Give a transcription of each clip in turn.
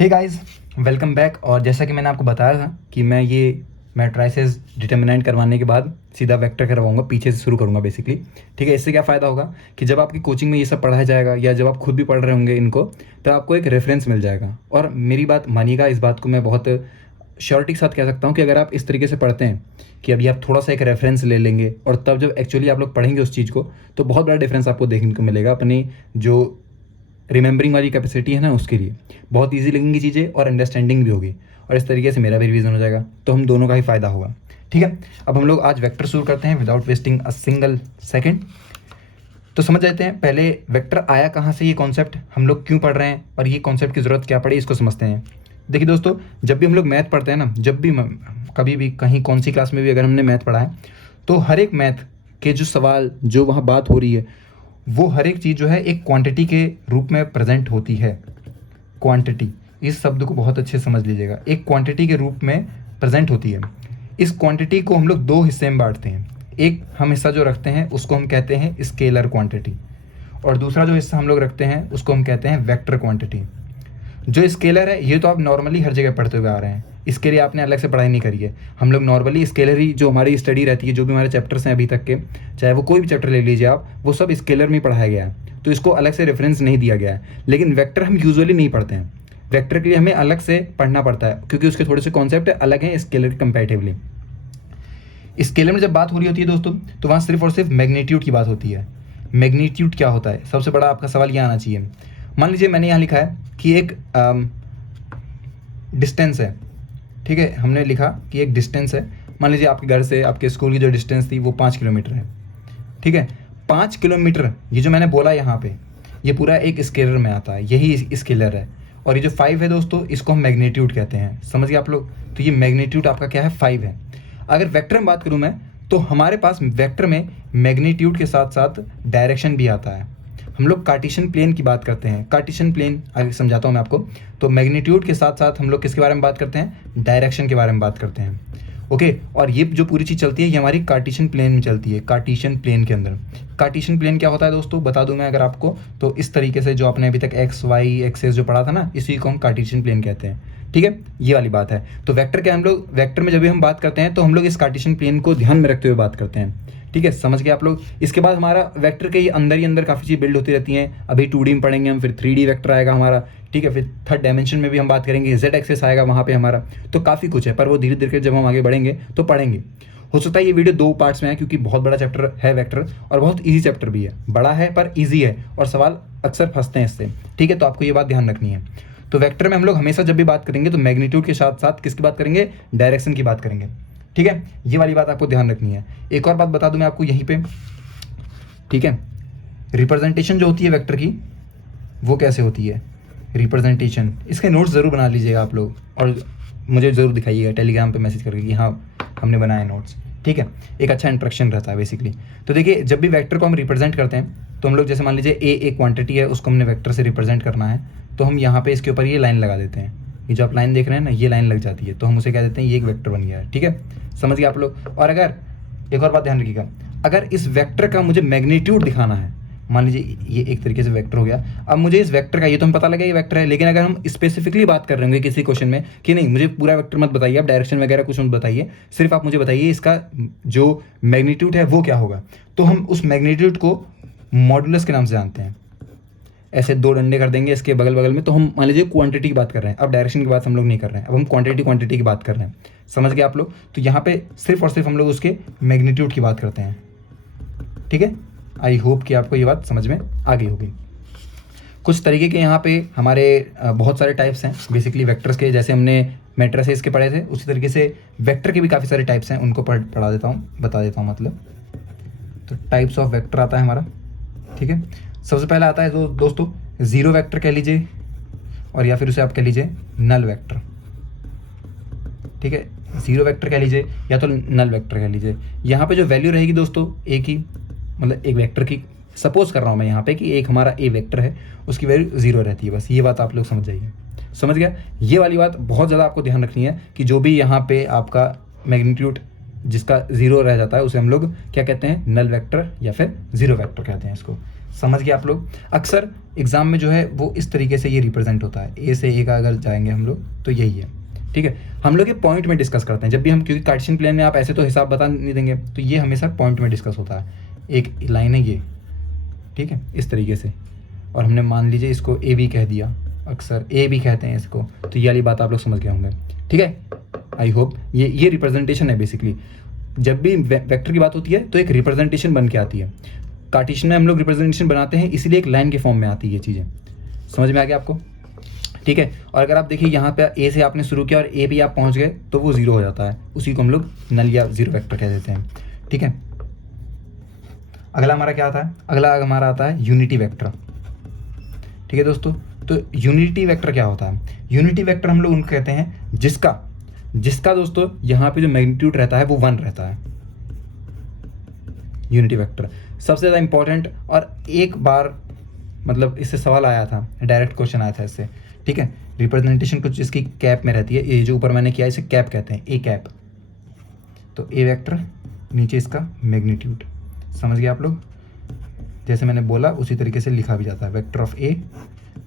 Hey guys, welcome back. और जैसा कि मैंने आपको बताया था कि मैं ये मैट्राइसेस डिटर्मिनेंट करवाने के बाद सीधा वेक्टर करवाऊंगा, पीछे से शुरू करूंगा बेसिकली। ठीक है, इससे क्या फ़ायदा होगा कि जब आपकी कोचिंग में ये सब पढ़ाया जाएगा या जब आप खुद भी पढ़ रहे होंगे इनको, तो आपको एक रेफरेंस मिल जाएगा। और मेरी बात मानिएगा, इस बात को मैं बहुत श्योरिटी के साथ कह सकता हूँ कि अगर आप इस तरीके से पढ़ते हैं कि अभी आप थोड़ा सा एक रेफरेंस ले लेंगे और तब जब एक्चुअली आप लोग पढ़ेंगे उस चीज़ को, तो बहुत बड़ा डिफरेंस आपको देखने को मिलेगा अपनी जो रिमेंबरिंग वाली कैपेसिटी है ना, उसके लिए बहुत इजी लगेंगी चीज़ें और अंडरस्टैंडिंग भी होगी। और इस तरीके से मेरा भी रिवीजन हो जाएगा, तो हम दोनों का ही फ़ायदा होगा। ठीक है, अब हम लोग आज वेक्टर शुरू करते हैं without wasting a single second. तो समझ जाते हैं पहले वेक्टर आया कहाँ से, ये कॉन्सेप्ट हम लोग क्यों पढ़ रहे हैं और ये कॉन्सेप्ट की ज़रूरत क्या पड़ी, इसको समझते हैं। देखिए दोस्तों, जब भी हम लोग मैथ पढ़ते हैं ना, जब भी कभी भी कहीं कौन सी क्लास में भी अगर हमने मैथ पढ़ा है, तो हर एक मैथ के जो सवाल जो वहाँ बात हो रही है, वो हर एक चीज़ जो है एक क्वांटिटी के रूप में प्रेजेंट होती है। क्वांटिटी, इस शब्द को बहुत अच्छे से समझ लीजिएगा, एक क्वांटिटी के रूप में प्रेजेंट होती है। इस क्वांटिटी को हम लोग दो हिस्से में बांटते हैं। एक हम हिस्सा जो रखते हैं उसको हम कहते हैं स्केलर क्वांटिटी, और दूसरा जो हिस्सा हम लोग रखते हैं उसको हम कहते हैं वेक्टर क्वांटिटी। जो स्केलर है ये तो आप नॉर्मली हर जगह पढ़ते हुए आ रहे हैं, इसके लिए आपने अलग से पढ़ाई नहीं करी है। हम लोग नॉर्मली स्केलर ही, जो हमारी स्टडी रहती है, जो भी हमारे चैप्टर्स हैं अभी तक के, चाहे वो कोई भी चैप्टर ले लीजिए आप, वो सब स्केलर में पढ़ाया गया है, तो इसको अलग से रेफरेंस नहीं दिया गया है। लेकिन वेक्टर हम यूजुअली नहीं पढ़ते हैं, वेक्टर के लिए हमें अलग से पढ़ना पड़ता है, क्योंकि उसके थोड़े से कॉन्सेप्ट अलग हैं स्केलर के कंपैरेटिवली। स्केलर में जब बात हो रही होती है दोस्तों, तो वहाँ सिर्फ और सिर्फ मैग्नीट्यूड की बात होती है। मैग्नीट्यूड क्या होता है, सबसे बड़ा आपका सवाल ये आना चाहिए। मान लीजिए मैंने यहाँ लिखा है कि एक डिस्टेंस है। ठीक है, हमने लिखा कि एक डिस्टेंस है। मान लीजिए आपके घर से आपके स्कूल की जो डिस्टेंस थी वो 5 किलोमीटर है। ठीक है, 5 किलोमीटर, ये जो मैंने बोला यहाँ पे, ये पूरा एक स्केलर में आता है, यही स्केलर है। और ये जो 5 है दोस्तों, इसको हम मैग्नीट्यूड कहते हैं। समझ गए आप लोग? तो ये मैग्नीट्यूड आपका क्या है, 5 है। अगर वेक्टर में बात करूँ मैं, तो हमारे पास वेक्टर में मैग्नीट्यूड के साथ साथ डायरेक्शन भी आता है। हम लोग कार्टेशियन प्लेन की बात करते हैं। कार्टेशियन प्लेन आगे समझाता हूँ मैं आपको। तो मैग्नीट्यूड के साथ साथ हम लोग किसके बारे में बात करते हैं, डायरेक्शन के बारे में बात करते हैं। ओके, और ये जो पूरी चीज़ चलती है ये हमारी कार्टेशियन प्लेन में चलती है, कार्टेशियन प्लेन के अंदर। कार्टेशियन प्लेन क्या होता है दोस्तों, बता दूं मैं अगर आपको, तो इस तरीके से जो आपने अभी तक एक्स वाई एक्सेस जो पढ़ा था ना, इसी को हम कार्टेशियन प्लेन कहते हैं। ठीक है, ये वाली बात है। तो वेक्टर के हम लोग, वेक्टर में जब भी हम बात करते हैं तो हम लोग इस कार्टेशियन प्लेन को ध्यान में रखते हुए बात करते हैं। ठीक है, समझ गए आप लोग? इसके बाद हमारा वेक्टर के ही अंदर काफ़ी चीज़ बिल्ड होती रहती हैं। अभी 2D में पढ़ेंगे हम, फिर 3D वेक्टर आएगा हमारा। ठीक है, फिर थर्ड डायमेंशन में भी हम बात करेंगे, जेड एक्सेस आएगा वहाँ पे हमारा। तो काफ़ी कुछ है, पर वो धीरे धीरे जब हम आगे बढ़ेंगे तो पढ़ेंगे। हो सकता है ये वीडियो 2 पार्ट्स में है, क्योंकि बहुत बड़ा चैप्टर है वेक्टर, और बहुत ईजी चैप्टर भी है। बड़ा है पर ईजी है, और सवाल अक्सर फंसते हैं इससे। ठीक है, तो आपको ये बात ध्यान रखनी है। तो वेक्टर में हम लोग हमेशा जब भी बात करेंगे तो मैग्नीट्यूड के साथ साथ किसकी बात करेंगे, डायरेक्शन की बात करेंगे। ठीक है, ये वाली बात आपको ध्यान रखनी है। एक और बात बता दूं मैं आपको यहीं पे। ठीक है, रिप्रेजेंटेशन जो होती है वेक्टर की, वो कैसे होती है रिप्रेजेंटेशन, इसके नोट्स ज़रूर बना लीजिएगा आप लोग, और मुझे ज़रूर दिखाइएगा टेलीग्राम पे मैसेज करके कि हाँ हमने बनाए नोट्स। ठीक है, एक अच्छा इंट्रक्शन रहता है बेसिकली। तो देखिए, जब भी वेक्टर को हम रिप्रेजेंट करते हैं तो हम लोग, जैसे मान लीजिए ए एक क्वांटिटी है, उसको हमने वेक्टर से रिप्रेजेंट करना है, तो हम यहाँ पे इसके ऊपर ये लाइन लगा देते हैं। ये जो आप लाइन देख रहे हैं ना, ये लाइन लग जाती है, तो हम उसे कह देते हैं ये एक वेक्टर बन गया है। ठीक है, समझ गए आप लोग? और अगर एक और बात ध्यान रखिएगा, अगर इस वेक्टर का मुझे मैग्नीट्यूड दिखाना है, मान लीजिए ये एक तरीके से वेक्टर हो गया, अब मुझे इस वेक्टर का, ये तो हम पता लगा ये वेक्टर है, लेकिन अगर हम स्पेसिफिकली बात कर रहे होंगे किसी क्वेश्चन में कि नहीं मुझे पूरा वेक्टर मत बताइए, आप डायरेक्शन वगैरह कुछ मत बताइए, सिर्फ आप मुझे बताइए इसका जो मैग्नीट्यूड है वो क्या होगा, तो हम उस मैग्नीट्यूड को मॉडुलस के नाम से जानते हैं। ऐसे 2 डंडे कर देंगे इसके बगल बगल में, तो हम मान लीजिए क्वांटिटी की बात कर रहे हैं। अब डायरेक्शन की बात हम लोग नहीं कर रहे हैं, अब हम क्वांटिटी की बात कर रहे हैं। समझ गए आप लोग? तो यहाँ पे सिर्फ और सिर्फ हम लोग उसके मैग्नीट्यूड की बात करते हैं। ठीक है, आई होप कि आपको ये बात समझ में आ गई होगी। कुछ तरीके के यहाँ पे हमारे बहुत सारे टाइप्स हैं बेसिकली वेक्टर्स के। जैसे हमने मैट्रिसेस के पढ़े थे, उसी तरीके से वेक्टर के भी काफ़ी सारे टाइप्स हैं, उनको बता देता हूँ मतलब। तो टाइप्स ऑफ वेक्टर आता है हमारा। ठीक है, सबसे पहला आता है दोस्तों ज़ीरो वेक्टर कह लीजिए, और या फिर उसे आप कह लीजिए नल वेक्टर। ठीक है, ज़ीरो वेक्टर कह लीजिए या तो नल वेक्टर कह लीजिए। यहाँ पे जो वैल्यू रहेगी दोस्तों एक ही, मतलब एक वेक्टर की, सपोज कर रहा हूँ मैं यहाँ पे कि एक हमारा ए वेक्टर है, उसकी वैल्यू 0 रहती है। बस ये बात आप लोग समझ जाइए। समझ गया? ये वाली बात बहुत ज़्यादा आपको ध्यान रखनी है कि जो भी यहाँ पे आपका मैग्नीट्यूड जिसका ज़ीरो रह जाता है उसे हम लोग क्या कहते हैं, नल वेक्टर या फिर ज़ीरो वेक्टर कहते हैं इसको। समझ गए आप लोग। अक्सर एग्ज़ाम में जो है वो इस तरीके से ये रिप्रेजेंट होता है, ए से ए का अगर जाएंगे हम लोग तो यही है। ठीक है, हम लोग ये पॉइंट में डिस्कस करते हैं जब भी हम, क्योंकि कार्टेशियन प्लेन में आप ऐसे तो हिसाब बता नहीं देंगे, तो ये हमेशा पॉइंट में डिस्कस होता है। एक लाइन है ये, ठीक है, इस तरीके से, और हमने मान लीजिए इसको ए बी कह दिया, अक्सर ए भी कहते हैं इसको, तो ये वाली बात आप लोग समझ गए होंगे। ठीक है, आई होप ये रिप्रेजेंटेशन है बेसिकली। जब भी वेक्टर की बात होती है तो एक रिप्रेजेंटेशन बन के आती है। कार्टेशियन में हम लोग रिप्रेजेंटेशन बनाते हैं इसलिए एक लाइन के फॉर्म में आती है ये चीज़ें। समझ में आ गया आपको? ठीक है, और अगर आप देखिए यहाँ पे ए से आपने शुरू किया और ए पे आप पहुँच गए तो वो ज़ीरो हो जाता है, उसी को हम लोग नल या ज़ीरो वेक्टर कह देते हैं। ठीक है, अगला हमारा क्या आता है? अगला हमारा आता है यूनिटी वेक्टर। ठीक है दोस्तों, तो यूनिटी वेक्टर क्या होता है? यूनिटी वेक्टर हम लोग उनको कहते हैं जिसका दोस्तों यहाँ पे जो मैग्नीट्यूड रहता है वो 1 रहता है। यूनिटी वेक्टर सबसे ज़्यादा इंपॉर्टेंट, और एक बार मतलब इससे सवाल आया था, डायरेक्ट क्वेश्चन आया था इससे। ठीक है, रिप्रेजेंटेशन कुछ इसकी कैप में रहती है, ये जो ऊपर मैंने किया इसे कैप कहते हैं, ए कैप। तो ए वेक्टर, नीचे इसका मैग्नीट्यूड। समझ गए आप लोग? जैसे मैंने बोला उसी तरीके से लिखा भी जाता है, वेक्टर ऑफ ए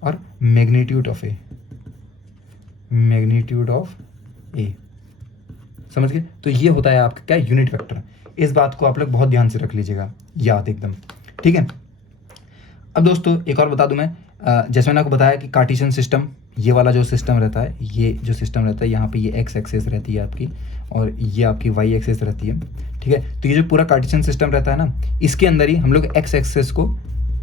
और magnitude of a, magnitude of a. समझ गए? तो ये होता है आपका क्या, यूनिट वेक्टर। इस बात को आप लोग बहुत ध्यान से रख लीजिएगा, याद एकदम। ठीक है, अब दोस्तों एक और बता दूं मैं, जैसे मैंने आपको बताया कि कार्टेशियन सिस्टम, ये वाला जो सिस्टम रहता है, ये जो सिस्टम रहता है यहाँ पे ये एक्स एक्सिस रहती है आपकी, और ये आपकी वाई एक्सिस रहती है। ठीक है, तो ये जो पूरा कार्टेशियन सिस्टम रहता है ना, इसके अंदर ही हम लोग एक्स एक्सिस को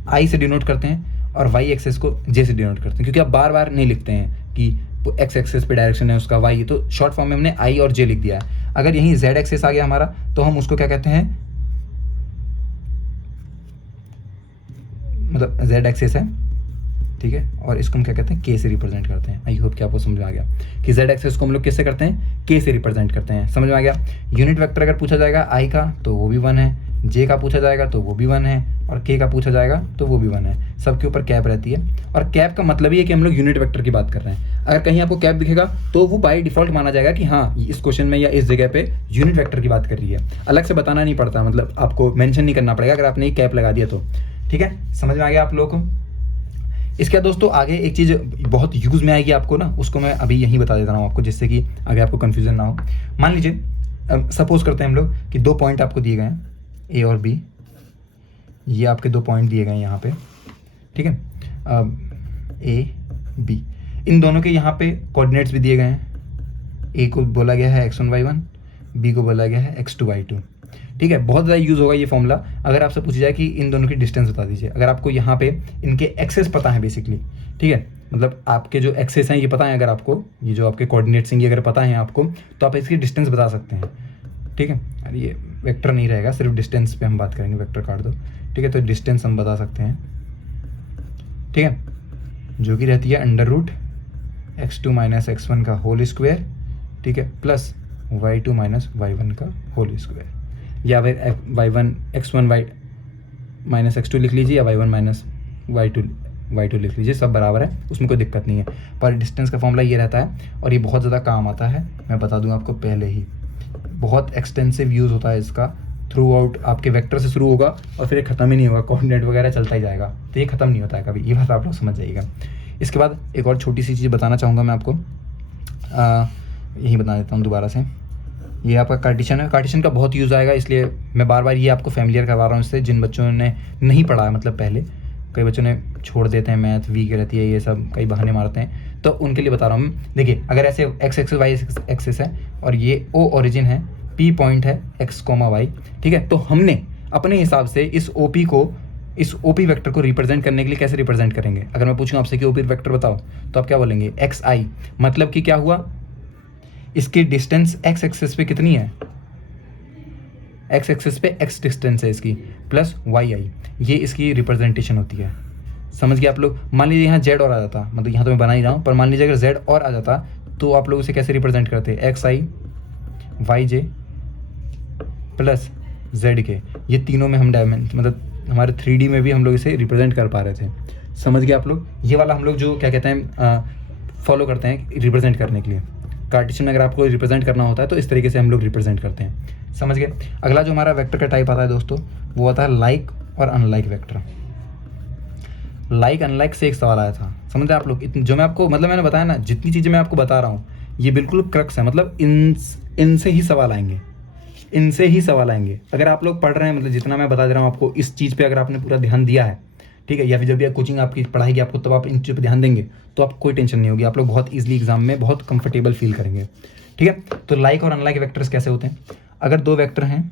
आई से डिनोट करते हैं और वाई एक्सिस को जे से डिनोट करते हैं, क्योंकि आप बार बार नहीं लिखते हैं कि एक्स एक्सिस पे डायरेक्शन है उसका वाई, तो शॉर्ट फॉर्म में हमने आई और जे लिख दिया है। अगर यहीं जेड एक्सिस आ गया हमारा तो हम उसको क्या कहते हैं, मतलब जेड एक्सिस है, ठीक है, और इसको हम क्या कहते हैं, के से रिप्रेजेंट करते हैं। आई होप कि आपको समझ में आ गया कि जेड एक्सिस को हम लोग किससे करते हैं, के से रिप्रेजेंट करते हैं। समझ में आ गया? यूनिट वेक्टर अगर पूछा जाएगा आई का तो वो भी 1 है, जे का पूछा जाएगा तो वो भी 1 है, और के का पूछा जाएगा तो वो भी 1 है। सबके ऊपर कैप रहती है, और कैप का मतलब ही है कि हम लोग यूनिट वेक्टर की बात कर रहे हैं। अगर कहीं आपको कैप दिखेगा तो वो बाय डिफॉल्ट माना जाएगा कि हाँ इस क्वेश्चन में या इस जगह पे यूनिट वेक्टर की बात कर रही है। अलग से बताना नहीं पड़ता, मतलब आपको मेंशन नहीं करना पड़ेगा अगर आपने ये कैप लगा दिया तो। ठीक है, समझ में आ गया आप लोगों को? इसके बाद दोस्तों आगे एक चीज़ बहुत यूज़ में आएगी आपको ना, उसको मैं अभी यहीं बता देता हूँ आपको, जिससे कि आगे आपको कन्फ्यूजन ना हो। मान लीजिए सपोज करते हैं हम लोग कि 2 पॉइंट आपको दिए गए हैं, ए और बी। ये आपके 2 पॉइंट दिए गए हैं यहाँ पे। ठीक है, ए बी, इन दोनों के यहाँ पे कोऑर्डिनेट्स भी दिए गए हैं। ए को बोला गया है x1 y1, बी को बोला गया है x2 y2। ठीक है, बहुत ज़्यादा यूज़ होगा ये फॉर्मूला अगर आपसे पूछा जाए कि इन दोनों की डिस्टेंस बता दीजिए। अगर आपको यहाँ पे इनके एक्सेस पता है बेसिकली, ठीक है, मतलब आपके जो एक्सेस हैं ये पता है, अगर आपको ये जो आपके कोऑर्डिनेट्स हैं ये अगर पता है आपको, तो आप इसकी डिस्टेंस बता सकते हैं। ठीक है, और ये वेक्टर नहीं रहेगा, सिर्फ डिस्टेंस पे हम बात करेंगे, वेक्टर काट दो। ठीक है, तो डिस्टेंस हम बता सकते हैं। ठीक है, जो कि रहती है under root x2 minus x1 का होल स्क्वायर, ठीक है, प्लस y2 माइनस y1 का होल स्क्वायर, या फिर y1 x1 y minus x2 लिख लीजिए, या y1 माइनस y2 लिख लीजिए, सब बराबर है, उसमें कोई दिक्कत नहीं है। पर डिस्टेंस का फॉर्मूला ये रहता है और ये बहुत ज़्यादा काम आता है, मैं बता दूं आपको पहले ही। बहुत एक्सटेंसिव यूज़ होता है इसका, थ्रू आउट आपके वेक्टर से शुरू होगा और फिर ये ख़त्म ही नहीं होगा, कोऑर्डिनेट वगैरह चलता ही जाएगा, तो ये ख़त्म नहीं होता है कभी, ये बात आप लोग समझ जाइएगा। इसके बाद एक और छोटी सी चीज़ बताना चाहूँगा मैं आपको, यही बता देता हूँ दोबारा से। ये आपका कार्टेशियन है, कार्टेशियन का बहुत यूज़ आएगा, इसलिए मैं बार बार ये आपको फैमिलियर करवा रहा हूँ इससे, जिन बच्चों ने नहीं पढ़ा है, मतलब पहले कई बच्चों ने छोड़ देते हैं, मैथ वीक रहती है, ये सब कई बहाने मारते हैं, तो उनके लिए बता रहा हूँ। देखिए, अगर ऐसे एक्स एक्सिस वाई एक्सिस है और ये ओ ओरिजिन है, पी पॉइंट है एक्स कोमा वाई, ठीक है, तो हमने अपने हिसाब से इस ओपी वेक्टर को रिप्रेजेंट करने के लिए कैसे रिप्रेजेंट करेंगे। अगर मैं पूछूं आपसे कि ओपी वेक्टर बताओ, तो आप क्या बोलेंगे, एक्स आई, मतलब कि क्या हुआ, इसकी डिस्टेंस एक्स एक्सिस पे कितनी है, एक्स एक्सिस पे एक्स डिस्टेंस है इसकी, प्लस वाई आई, ये इसकी रिप्रेजेंटेशन होती है। समझ गए आप लोग? मान लीजिए यहाँ जेड और आ जाता, मतलब यहाँ तो मैं बना ही रहा हूँ, पर मान लीजिए अगर जेड और आ जाता तो आप लोग इसे कैसे रिप्रेजेंट करते, एक्स आई वाई जे प्लस जेड के, ये तीनों में हम मतलब हमारे 3D में भी हम लोग इसे रिप्रेजेंट कर पा रहे थे। समझ गए आप लोग? ये वाला हम लोग जो क्या कहते हैं फॉलो करते हैं रिप्रेजेंट करने के लिए। कार्टेशियन में अगर आपको रिप्रेजेंट करना होता है तो इस तरीके से हम लोग रिप्रेजेंट करते हैं। समझ गए। अगला जो हमारा वेक्टर का टाइप आता है दोस्तों, वो आता है लाइक और अनलाइक वेक्टर। लाइक अनलाइक से एक सवाल आया था, समझ रहे आप लोग। जो मैं आपको मतलब मैंने बताया ना, जितनी चीज़ें मैं आपको बता रहा हूँ ये बिल्कुल क्रक्स है, मतलब इनसे ही सवाल आएंगे, इनसे ही सवाल आएंगे। अगर आप लोग पढ़ रहे हैं, मतलब जितना मैं बता दे रहा हूँ आपको, इस चीज़ पे अगर आपने पूरा ध्यान दिया है, ठीक है, या फिर जब भी कोचिंग आपकी पढ़ाएगी आपको, तब आप इन चीज़ों पे ध्यान देंगे तो आपको कोई टेंशन नहीं होगी, आप लोग बहुत ईजिली एग्जाम में बहुत कंफर्टेबल फील करेंगे। ठीक है, तो लाइक और अनलाइक वेक्टर्स कैसे होते हैं? अगर दो वेक्टर हैं,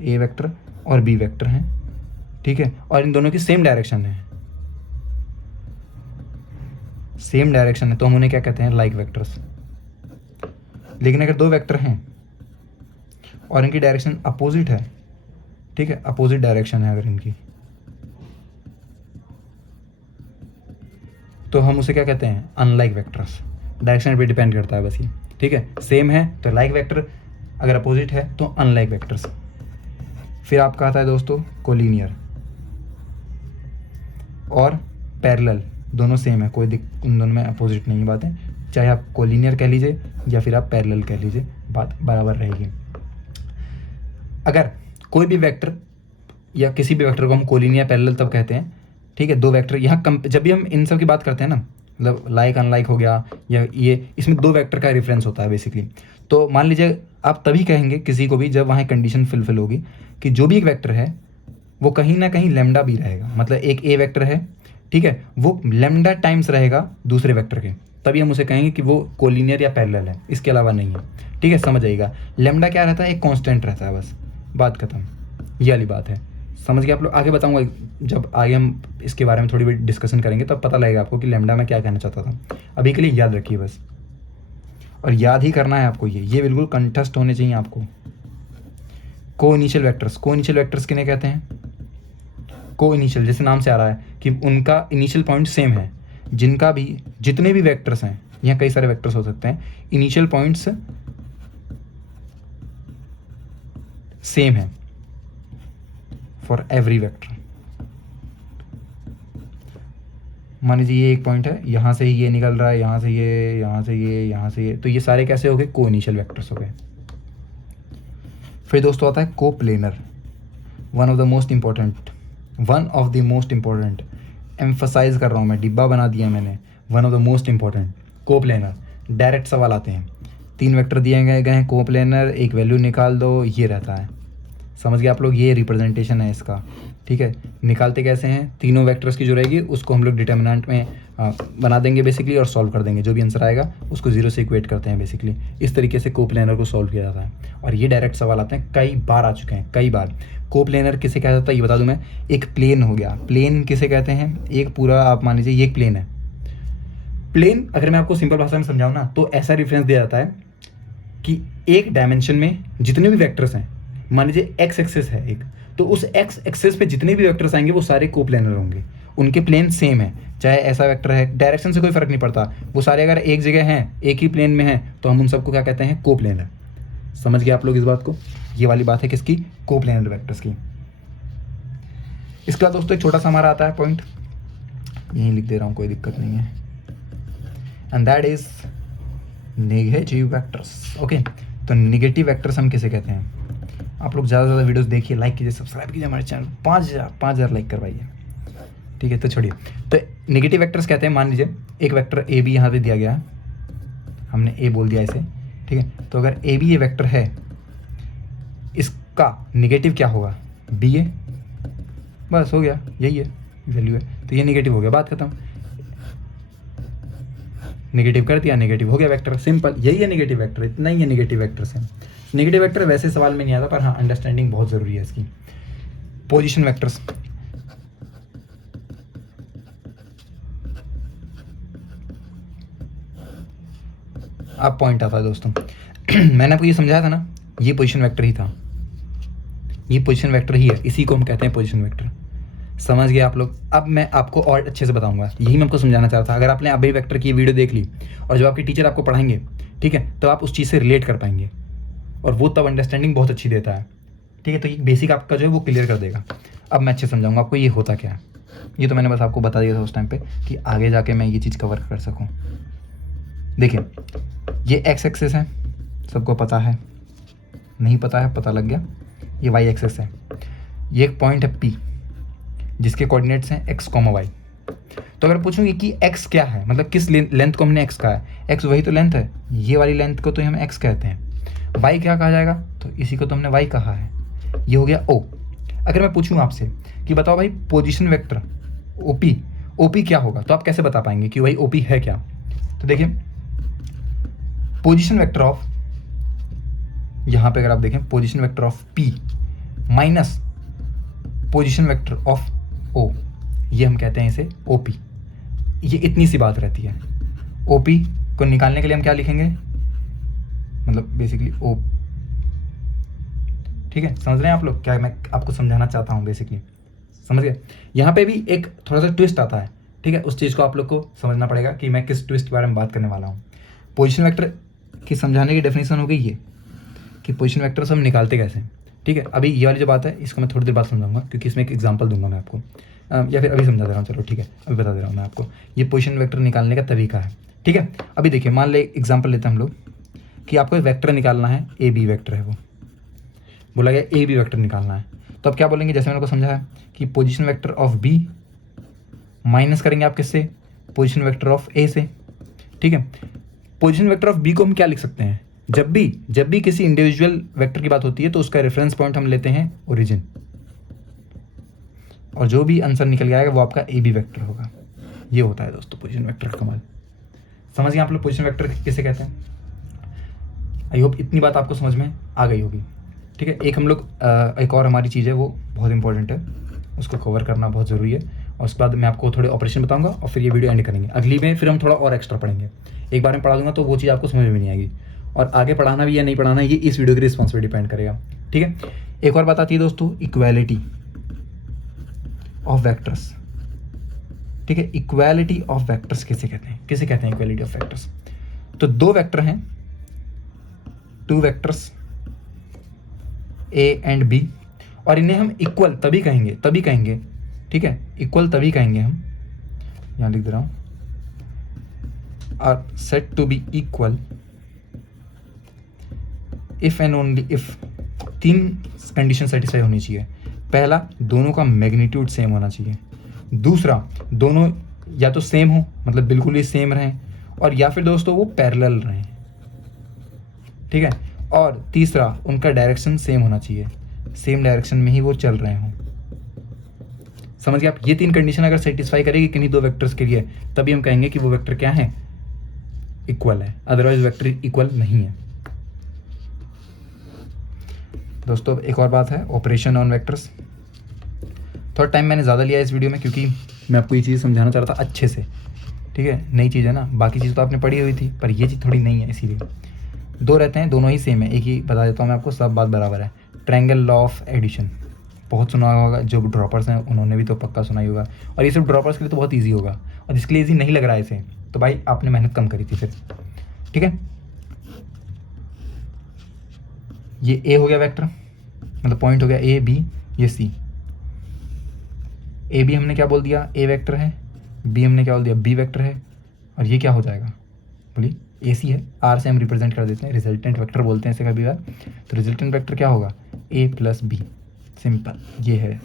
ए वेक्टर और बी वेक्टर हैं, ठीक है, और इन दोनों की सेम डायरेक्शन है, सेम डायरेक्शन है, तो हम उन्हें क्या कहते हैं? Like vectors. लेकिन अगर दो वेक्टर हैं और इनकी डायरेक्शन अपोजिट है, ठीक है, अपोजिट डायरेक्शन है अगर इनकी, तो हम उसे क्या कहते हैं? Unlike vectors. डायरेक्शन पे डिपेंड करता है बस ये, ठीक है। सेम है तो लाइक वेक्टर, अगर अपोजिट है तो अनलाइक वेक्टर्स। फिर आपका आता है दोस्तों कोलिनियर और पैरेलल, दोनों सेम है, कोई उन दोनों में अपोजिट नहीं बात है, चाहे आप कोलिनियर कह लीजिए या फिर आप पैरेलल कह लीजिए, बात बराबर रहेगी। अगर कोई भी वेक्टर या किसी भी वेक्टर को हम कोलिनियर पैरेलल तब कहते हैं, ठीक है। दो वेक्टर यहाँ जब भी हम इन सब की बात करते हैं ना, मतलब लाइक अनलाइक हो गया या ये, इसमें दो वेक्टर का रेफरेंस होता है बेसिकली। तो मान लीजिए आप तभी कहेंगे किसी को भी जब वहाँ कंडीशन फुलफिल होगी कि जो भी एक वेक्टर है वो कहीं ना कहीं लेमडा भी रहेगा, मतलब एक ए वेक्टर है, ठीक है, वो लेमडा टाइम्स रहेगा दूसरे वेक्टर के, तभी हम उसे कहेंगे कि वो कोलिनियर या पैरेलल है, इसके अलावा नहीं है। ठीक है, समझ आइएगा। लेमडा क्या रहता है? एक कांस्टेंट रहता है, बस बात खत्म, ये वाली बात है। समझ गए आप लोग? आगे बताऊंगा, जब आगे हम इसके बारे में थोड़ी बहुत डिस्कशन करेंगे तब पता लगेगा आपको कि लेमडा में क्या कहना चाहता था। अभी के लिए याद रखिए बस, और याद ही करना है आपको, ये बिल्कुल कंठस्थ होने चाहिए आपको। को इनिशियल वेक्टर्स, को इनिशियल वेक्टर्स किन्हें कहते हैं? को इनिशियल, जैसे नाम से आ रहा है कि उनका इनिशियल पॉइंट सेम है, जिनका भी जितने भी वेक्टर्स हैं, यहाँ कई सारे वेक्टर्स हो सकते हैं, इनिशियल पॉइंट्स सेम है फॉर एवरी वेक्टर। मान लीजिए ये एक पॉइंट है, यहाँ से ही ये निकल रहा है, यहाँ से ये, यहाँ से ये, यहाँ से ये, तो ये सारे कैसे हो गए? को इनिशियल वेक्टर्स हो गए। फिर दोस्तों आता है coplanar, one of the most important, emphasize कर रहा हूँ मैं, डिब्बा बना दिया मैंने, one of the most important. Coplanar, direct सवाल आते हैं, तीन वेक्टर दिए गए हैं, को प्लेनर, एक वैल्यू निकाल दो, ये रहता है। समझ गए आप लोग? ये रिप्रेजेंटेशन है इसका, ठीक है। निकालते कैसे हैं? तीनों वेक्टर्स की जो रहेगी उसको हम लोग डिटर्मिनेंट में बना देंगे बेसिकली, और सॉल्व कर देंगे, जो भी आंसर आएगा उसको जीरो से इक्वेट करते हैं बेसिकली। इस तरीके से कोप्लेनर को सॉल्व किया जाता है, और ये डायरेक्ट सवाल आते हैं, कई बार आ चुके हैं, कई बार। कोप्लेनर किसे कहा जाता है ये बता दूं मैं। एक प्लेन हो गया, प्लेन किसे कहते हैं? एक पूरा आप मान लीजिए ये एक प्लेन है। प्लेन अगर मैं आपको सिंपल भाषा में समझाऊँ ना, तो ऐसा रेफरेंस दिया जाता है कि एक डायमेंशन में जितने भी वेक्टर्स हैं, मान लीजिए एक्स एक्सिस है एक, तो उस एक्स एक्सिस पे जितने भी वेक्टर्स आएंगे वो सारे कोप्लेनर होंगे, उनके प्लेन सेम है, चाहे ऐसा वेक्टर है, डायरेक्शन से कोई फर्क नहीं पड़ता, वो सारे अगर एक जगह हैं, एक ही प्लेन में हैं, तो हम उन सबको क्या कहते हैं? कोप्लेनर। समझ गए आप लोग इस बात को? ये वाली बात है किसकी? कोप्लेनर वेक्टर्स की। इसके बाद दोस्तों एक छोटा सा हमारा आता है पॉइंट, यहीं लिख दे रहा हूँ, कोई दिक्कत नहीं है, and that is negative vectors. Okay, तो नेगेटिव वेक्टर्स हम किसे कहते हैं? आप लोग ज़्यादा से ज़्यादा वीडियोस देखिए, लाइक कीजिए, सब्सक्राइब कीजिए हमारे चैनल, 5000 लाइक करवाइए, ठीक है। तो छोड़िए, तो नेगेटिव वेक्टर्स कहते हैं, मान लीजिए एक वेक्टर ए बी यहाँ पे दिया गया है, हमने ए बोल दिया इसे, ठीक है। तो अगर ए बी ये वेक्टर है, इसका नेगेटिव क्या होगा? बी ए, बस हो गया, यही है वैल्यू है, तो ये नेगेटिव हो गया, बात खत्म। नेगेटिव कर दिया, नेगेटिव हो गया वेक्टर, सिंपल, यही है नेगेटिव वेक्टर, इतना ही है नेगेटिव वेक्टर से। नेगेटिव वेक्टर वैसे सवाल में नहीं आता, पर हाँ अंडरस्टैंडिंग बहुत ज़रूरी है इसकी। पोजीशन वेक्टर्स, अब पॉइंट आता है दोस्तों मैंने आपको ये समझाया था ना, ये पोजीशन वेक्टर ही था, ये पोजीशन वेक्टर ही है, इसी को हम कहते हैं पोजीशन वेक्टर। समझ गए आप लोग? अब मैं आपको और अच्छे से बताऊंगा, यही मैं आपको समझाना चाह रहा था। अगर आपने अभी वेक्टर की वीडियो देख ली और जब आपके टीचर आपको पढ़ाएंगे, ठीक है, तो आप उस चीज़ से रिलेट कर पाएंगे, और वो तब अंडरस्टैंडिंग बहुत अच्छी देता है, ठीक है। तो ये बेसिक आपका जो है वो क्लियर कर देगा। अब मैं अच्छे समझाऊंगा आपको ये होता क्या है। ये तो मैंने बस आपको बता दिया था उस टाइम पे कि आगे जाके मैं ये चीज़ कवर कर सकूँ। देखिए, ये एक्स एक्सिस है, सबको पता है, नहीं पता है, पता लग गया, ये वाई एक्सेस है। ये एक पॉइंट है P जिसके कोऑर्डिनेट्स हैं x, y। तो अगर पूछूंगी कि x क्या है, मतलब किस लेंथ को हमने x कहा है, x वही तो लेंथ है, ये वाली लेंथ को तो हम x कहते हैं। y क्या कहा जाएगा, तो इसी को तो हमने y कहा है, ये हो गया O। अगर मैं पूछूं आपसे कि बताओ भाई पोजीशन वेक्टर OP क्या होगा, तो आप कैसे बता पाएंगे कि भाई OP है क्या। तो देखिए पोजीशन वेक्टर ऑफ, यहाँ पे अगर आप देखें position vector of P minus position vector of O, ये हम कहते हैं इसे OP। ये इतनी सी बात रहती है। OP को निकालने के लिए हम क्या लिखेंगे, मतलब बेसिकली O, ठीक है, समझ रहे हैं आप लोग क्या मैं आपको समझाना चाहता हूँ, बेसिकली समझ गए। यहाँ पे भी एक थोड़ा सा ट्विस्ट आता है, ठीक है, उस चीज़ को आप लोग को समझना पड़ेगा कि मैं किस ट्विस्ट के बारे में बात करने वाला हूँ। पोजीशन वेक्टर की समझाने की डेफिनेशन हो गई ये कि पोजीशन वेक्टर से हम निकालते कैसे, ठीक है। अभी ये वाली जो बात है इसको मैं थोड़ी देर बाद समझाऊंगा, क्योंकि इसमें एक एग्जांपल दूंगा मैं आपको, या फिर अभी समझा दे रहा हूँ, चलो ठीक है, अभी बता दे रहा हूँ मैं आपको ये पोजीशन वेक्टर निकालने का तरीका है, ठीक है। अभी देखिए मान ले एग्जाम्पल लेते हैं हम लोग कि आपको वेक्टर निकालना है, AB वेक्टर है, वो बोला गया AB वेक्टर निकालना है। तो अब क्या बोलेंगे, जैसे मैंने को समझाया कि position vector of B minus करेंगे आप किससे, पोजीशन वेक्टर ऑफ A से, ठीक है। पोजीशन वेक्टर ऑफ B को हम क्या लिख सकते हैं, जब भी किसी इंडिविजुअल वेक्टर की बात होती है तो उसका रेफरेंस पॉइंट हम लेते हैं ओरिजिन, और जो भी आंसर निकल आएगा वो आपका AB वेक्टर होगा। ये होता है दोस्तों पोजीशन वेक्टर का कमाल। समझ गए आप लोग पोजीशन वेक्टर किसे कहते हैं। आई होप इतनी बात आपको समझ में आ गई होगी, ठीक है। एक हम लोग एक और हमारी चीज़ है वो बहुत इंपॉर्टेंट है, उसको कवर करना बहुत ज़रूरी है, और उसके बाद मैं आपको थोड़े ऑपरेशन बताऊंगा और फिर ये वीडियो एंड करेंगे। अगली में फिर हम थोड़ा और एक्स्ट्रा पढ़ेंगे, एक बार में पढ़ा दूंगा तो वो चीज़ आपको समझ में नहीं आएगी, और आगे पढ़ाना भी या नहीं पढ़ाना ये इस वीडियो की रिस्पॉन्सिबिलिटी डिपेंड करेगा, ठीक है। एक और बात आती है दोस्तों, इक्वालिटी ऑफ वेक्टर्स, ठीक है। इक्वालिटी ऑफ वेक्टर्स किसे कहते हैं, इक्वालिटी ऑफ वेक्टर्स। तो दो वेक्टर हैं, two vectors A and B, और इन्हें हम इक्वल तभी कहेंगे, ठीक है, इक्वल तभी कहेंगे हम, यहाँ लिख दे रहा हूँ, are set to be equal if and only if तीन कंडीशन सेटिस्फाई होनी चाहिए। पहला, दोनों का मैग्नीट्यूड सेम होना चाहिए। दूसरा, दोनों या तो सेम हो, मतलब बिल्कुल ही सेम रहें, और या फिर दोस्तों वो पैरेलल रहें, ठीक है। और तीसरा, उनका डायरेक्शन सेम होना चाहिए, सेम डायरेक्शन में ही वो चल रहे हों। समझ गए आप, ये तीन कंडीशन अगर सेटिस्फाई करेगी किन्हीं दो वेक्टर्स के लिए, तभी हम कहेंगे कि वो वेक्टर क्या है, इक्वल है, अदरवाइज वेक्टर इक्वल नहीं है। दोस्तों एक और बात है, ऑपरेशन ऑन वेक्टर्स। थोड़ा टाइम मैंने ज़्यादा लिया इस वीडियो में, क्योंकि मैं आपको ये चीज़ समझाना चाह रहा था अच्छे से, ठीक है। नई चीज़ है ना, बाकी चीज़ तो आपने पढ़ी हुई थी, पर ये चीज़ थोड़ी नई है, इसीलिए दो रहते हैं, दोनों ही सेम है। एक ही बता देता हूँ मैं आपको, सब बात बराबर है। ट्रायंगल लॉ ऑफ एडिशन बहुत सुना होगा, जो ड्रॉपर्स हैं उन्होंने भी तो पक्का सुना ही होगा, और ये सिर्फ ड्रॉपर्स के लिए तो बहुत ईजी होगा, और जिसके लिए ईजी नहीं लग रहा है इसे, तो भाई आपने मेहनत कम करी थी फिर, ठीक है। ये A हो गया वेक्टर, मतलब पॉइंट हो गया A B, ये C। A B हमने क्या बोल दिया, A वेक्टर है, B हमने क्या बोल दिया, B वेक्टर है, और ये क्या हो जाएगा, बोलिए AC है, R से हम रिप्रेजेंट कर देते हैं, रिजल्टेंट वेक्टर बोलते हैं इसे कभी बार। तो रिजल्टेंट वेक्टर क्या होगा, A प्लस B, सिंपल, ये है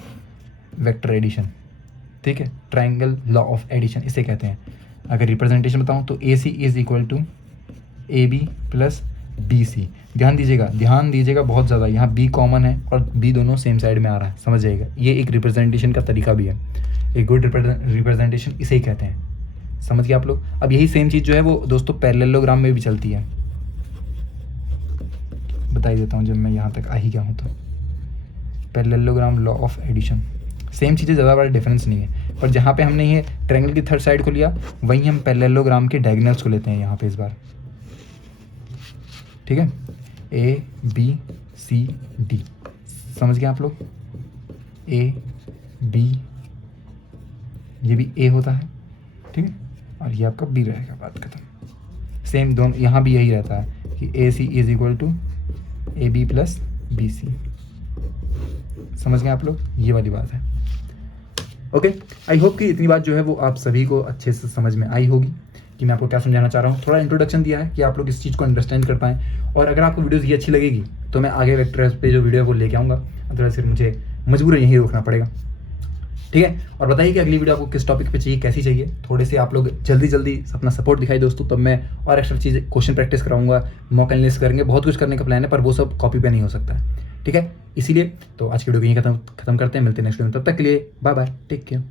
वेक्टर एडिशन, ठीक है। ट्रायंगल लॉ ऑफ एडिशन इसे कहते हैं। अगर रिप्रेजेंटेशन बताऊँ तो AC is equal to AB plus BC। ध्यान दीजिएगा बहुत ज़्यादा, यहाँ B कॉमन है और B दोनों सेम साइड में आ रहा है, समझ जाइएगा। ये एक रिप्रेजेंटेशन का तरीका भी है, एक गुड रिप्रेजेंटेशन इसे ही कहते हैं, समझ गए आप लोग। अब यही सेम चीज़ जो है वो दोस्तों पैरेललोग्राम में भी चलती है, बता ही देता हूँ जब मैं यहाँ तक आ ही गया हूँ। तो parallelogram law of addition same चीज़ें, ज़्यादा बड़ा डिफरेंस नहीं है, पर जहाँ पे हमने ये ट्रायंगल की थर्ड साइड को लिया, वहीं हम पैरेललोग्राम के डायगोनल्स को लेते हैं यहाँ पे इस बार, ठीक है। A B C D, समझ गए आप लोग। A B, ये भी A होता है, ठीक है, और ये आपका B रहेगा, बात खत्म। सेम दोनों यहाँ भी यही रहता है कि AC is equal to AB plus BC, समझ गए आप लोग, ये वाली बात है। ओके, आई होप कि इतनी बात जो है वो आप सभी को अच्छे से समझ में आई होगी कि मैं आपको क्या समझाना चाह रहा हूँ। थोड़ा इंट्रोडक्शन दिया है कि आप लोग इस चीज़ को अंडरस्टैंड कर पाएँ, और अगर आपको वीडियोज़ ये अच्छी लगेगी तो मैं आगे वेक्टर पे जो वीडियो है वो लेके आऊँगा, अदरवाइज फिर मुझे मजबूरन यहीं रोकना पड़ेगा। ठीक है, और बताइए कि अगली वीडियो आपको किस टॉपिक पे चाहिए, कैसी चाहिए। थोड़े से आप लोग जल्दी जल्दी अपना सपोर्ट दिखाई दोस्तों, तब मैं और एक्स्ट्रा चीज़ क्वेश्चन प्रैक्टिस कराऊंगा, मॉक एनालिसिस करेंगे, बहुत कुछ करने का प्लान है, पर वो सब कॉपी पे नहीं हो सकता है। ठीक है, इसीलिए तो आज की वीडियो को यहीं खत्म करते हैं। मिलते हैं नेक्स्ट वीडियो में, तब तक के लिए बाय बाय, टेक केयर।